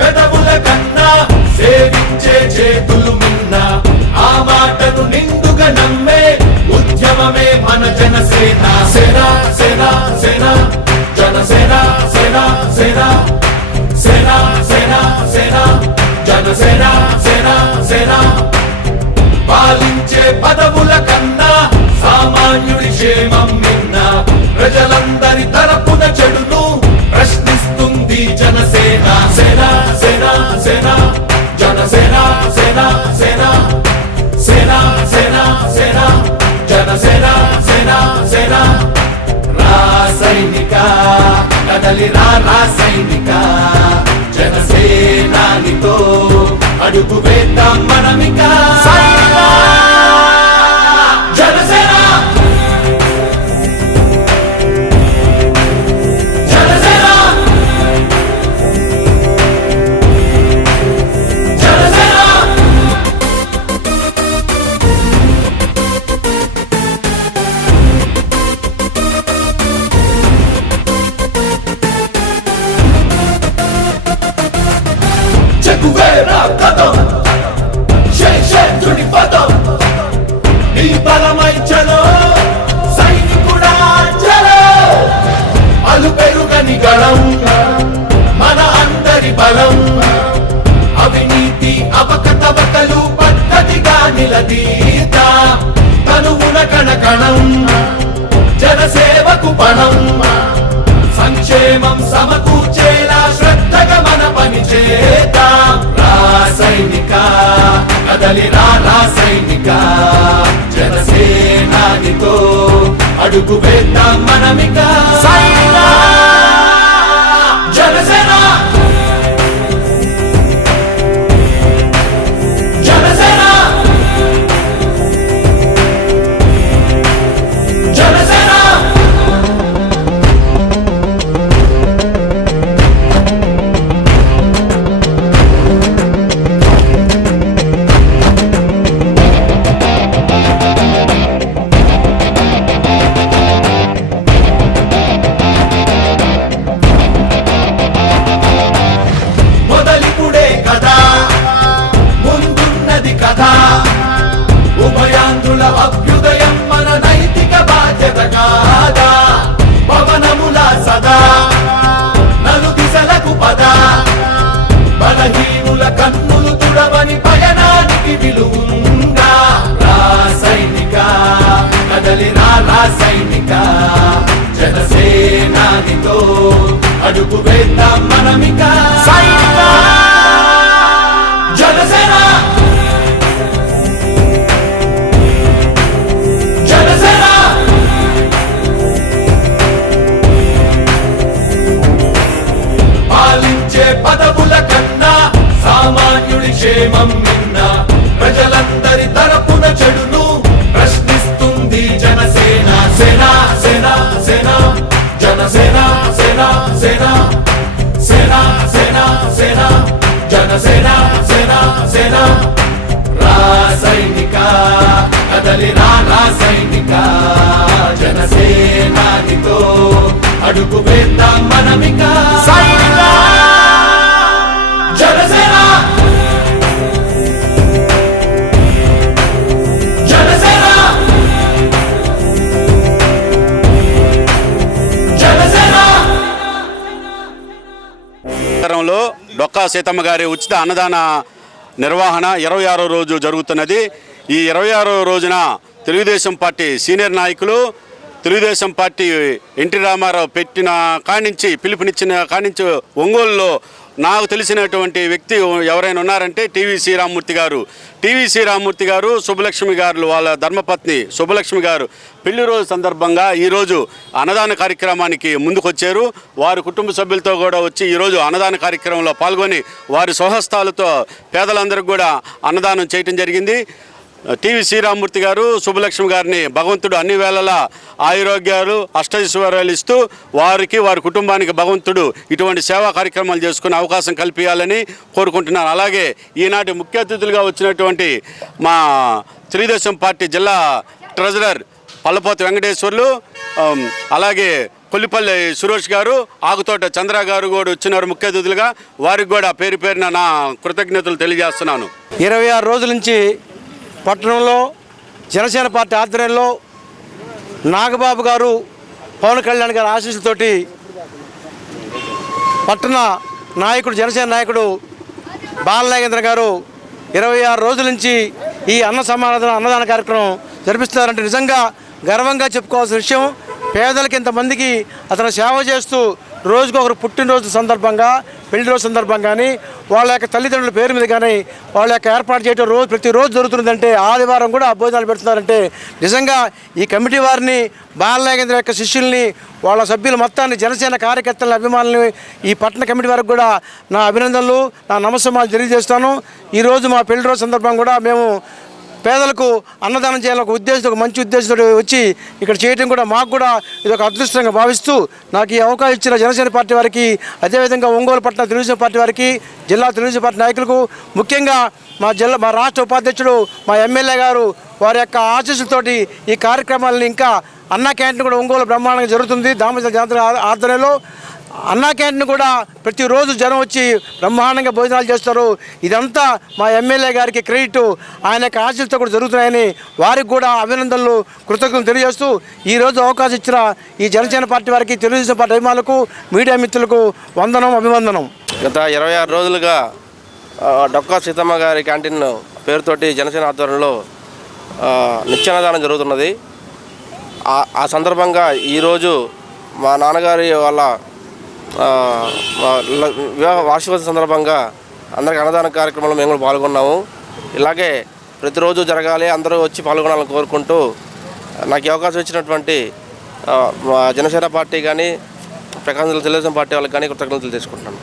పెదవుల కన్నా సేవించే చేతులు మిన్న ఆ మాటను నిండుగా నమ్మే ఉద్యమమే మన జనసేన సేన సేన సేన జనసేన సేన సేన సేన సేన సేన జనసేన సేన సేన పాలించే పదవుల కన్నా సామాన్యుడి క్షేమం నిన్న ప్రజలందరి తరపున చెడును ప్రశ్నిస్తుంది జనసేన సేన సేన సేన జనసేన సేన సేన సేన సేన సేన జనసేన సేన సేన రాసైనిక కదలి రాసైనిక జనసేనానితో అడుగు వేద్దాం మనమిక జనసేన జనసేన జనసేన చెక్కువేరా కథం శేషుడి పదం నీ బలమై చలో సైనికుడా చలో అలు పెరుగని గళం మన అందరి బలం అవినీతి అవకతవకలు పద్ధతిగా నిలదీత తనువున కణకణం జనసేవకు పణం సంక్షేమం సమకూర్చేలా శ్రద్ధగా మన పని చేద్దాం రాసైనిక కదలి రాసైనిక జనసేనానితో అడుగు వేద్దాం మనమిక జనసేన జనసేన జనసేన మొదలిపుడే కదా ముందున్నది కథ ఉభయాంధ్రుల అభ్యుదయం మన నైతిక బాధ్యత కాదా పవనముల సదా నలు దిశలకు పద బలహీనుల కన్నులు తుడవని పయనానికి విలువుందా రాసైనిక కదలి రాసైనిక జనసేనానితో అడుగు వేద్దాం మనమిక జనసేన జనసేన పాలించే పదవుల కన్నా సామాన్యుడి క్షేమం నిన్న ప్రజలందరి తరపున చెడును ప్రశ్నిస్తుంది జనసేన సేన సేన సేన జనసేన సేన సేన సేన సేన సేన జనసేన సేన సేన రాసైనిక కదలి రాసైనిక జనసేనానితో అడుగు వేద్దాం మనమిక జనసేన జనసేన జనసేన డొక్కా సీతమ్మ గారి ఉచిత అన్నదాన నిర్వహణ 26వ రోజు జరుగుతున్నది. ఈ 26వ రోజున తెలుగుదేశం పార్టీ సీనియర్ నాయకులు తెలుగుదేశం పార్టీ ఎన్టీ రామారావు పెట్టిన కానించి పిలుపునిచ్చిన కానించి ఒంగోలులో నాకు తెలిసినటువంటి వ్యక్తి ఎవరైనా ఉన్నారంటే టీవీసీ రామ్మూర్తి గారు సుబ్బలక్ష్మి గారు వాళ్ళ ధర్మపత్ని సుబ్బలక్ష్మి గారు పెళ్లి రోజు సందర్భంగా ఈరోజు అన్నదాన కార్యక్రమానికి ముందుకొచ్చారు. వారి కుటుంబ సభ్యులతో కూడా వచ్చి ఈరోజు అన్నదాన కార్యక్రమంలో పాల్గొని వారి స్వహస్తాలతో పేదలందరికీ కూడా అన్నదానం చేయటం జరిగింది. టీవీసీ రామ్మూర్తి గారు సుబ్బలక్ష్మి గారిని భగవంతుడు అన్ని వేళలా ఆయురోగ్యాలు అష్టైశ్వర్యాలు ఇస్తూ వారికి వారి కుటుంబానికి భగవంతుడు ఇటువంటి సేవా కార్యక్రమాలు చేసుకునే అవకాశం కల్పించాలని కోరుకుంటున్నాను. అలాగే ఈనాటి ముఖ్య అతిథులుగా వచ్చినటువంటి మా తెలుగుదేశం పార్టీ జిల్లా ట్రెజరర్ పల్లపోతి వెంకటేశ్వర్లు, అలాగే కొల్లిపల్లి సురేష్ గారు, ఆకుతోట చంద్ర గారు కూడా వచ్చినారు ముఖ్య అతిథులుగా. వారికి కూడా పేరు పేరున నా కృతజ్ఞతలు తెలియజేస్తున్నాను. 26 రోజుల నుంచి పట్టణంలో జనసేన పార్టీ ఆధ్వర్యంలో నాగబాబు గారు, పవన్ కళ్యాణ్ గారి ఆశీస్సులతోటి పట్టణ నాయకుడు, జనసేన నాయకుడు బాలనాగేంద్ర గారు 26 రోజుల నుంచి ఈ అన్నదాన కార్యక్రమం జరిపిస్తున్నారంటే నిజంగా గర్వంగా చెప్పుకోవాల్సిన విషయం. పేదలకు ఇంతమందికి అతను సేవ చేస్తూ రోజుకు ఒకరు పుట్టినరోజు సందర్భంగా, పెళ్లి రోజు సందర్భంగా కానీ, వాళ్ళ యొక్క తల్లిదండ్రుల పేరు మీద కానీ వాళ్ళ యొక్క ఏర్పాటు చేయడం ప్రతిరోజు జరుగుతుందంటే, ఆదివారం కూడా భోజనాలు పెడుతున్నారంటే నిజంగా ఈ కమిటీ వారిని, బాలనాగేంద్ర యొక్క శిష్యుల్ని, వాళ్ళ సభ్యులు మొత్తాన్ని, జనసేన కార్యకర్తల అభిమానులని, ఈ పట్టణ కమిటీ వారికి కూడా నా అభినందనలు, నా నమస్కారాలు తెలియజేస్తాను. ఈరోజు మా పెళ్లి రోజు సందర్భంగా కూడా మేము పేదలకు అన్నదానం చేయాలని ఒక మంచి ఉద్దేశంతో వచ్చి ఇక్కడ చేయడం కూడా మాకు కూడా ఇది ఒక అదృష్టంగా భావిస్తూ నాకు ఈ అవకాశం ఇచ్చిన జనసేన పార్టీ వారికి, అదేవిధంగా ఒంగోలు పట్టణ తెలుగుదేశం పార్టీ వారికి, జిల్లా తెలుగుదేశం పార్టీ నాయకులకు, ముఖ్యంగా మా రాష్ట్ర ఉపాధ్యక్షుడు, మా ఎమ్మెల్యే గారు వారి యొక్క ఆశీస్సులతోటి ఈ కార్యక్రమాలను ఇంకా అన్నా క్యాంటీన్ కూడా ఒంగోలు బ్రహ్మాండంగా జరుగుతుంది. దామోదర జాతర ఆధ్వర్యంలో అన్నా క్యాంటీన్ కూడా ప్రతిరోజు జనం వచ్చి బ్రహ్మాండంగా భోజనాలు చేస్తారు. ఇదంతా మా ఎమ్మెల్యే గారికి క్రెడిట్, ఆయన యొక్క ఆశీస్సులతో కూడా జరుగుతున్నాయని వారికి కూడా అభినందనలు, కృతజ్ఞతలు తెలియజేస్తూ ఈరోజు అవకాశం ఇచ్చిన ఈ జనసేన పార్టీ వారికి, తెలుగుదేశం పార్టీ అభిమానులకు, మీడియా మిత్రులకు వందనం, అభివందనం. గత 26 రోజులుగా డొక్కా సీతమ్మ గారి క్యాంటీన్ పేరుతోటి జనసేన ఆధ్వర్యంలో నిత్యాన్నదానం జరుగుతున్నది. ఆ సందర్భంగా ఈరోజు మా నాన్నగారి వాళ్ళ వివాహ వార్షికోత్సవం సందర్భంగా అందరికీ అన్నదాన కార్యక్రమంలో మేము కూడా పాల్గొన్నాము. ఇలాగే ప్రతిరోజు జరగాలి, అందరూ వచ్చి పాల్గొనాలని కోరుకుంటూ నాకు ఈ అవకాశం ఇచ్చినటువంటి జనసేన పార్టీ కానీ, ప్రకాశం తెలుగుదేశం పార్టీ వాళ్ళకి కానీ కృతజ్ఞతలు తీసుకుంటున్నాను.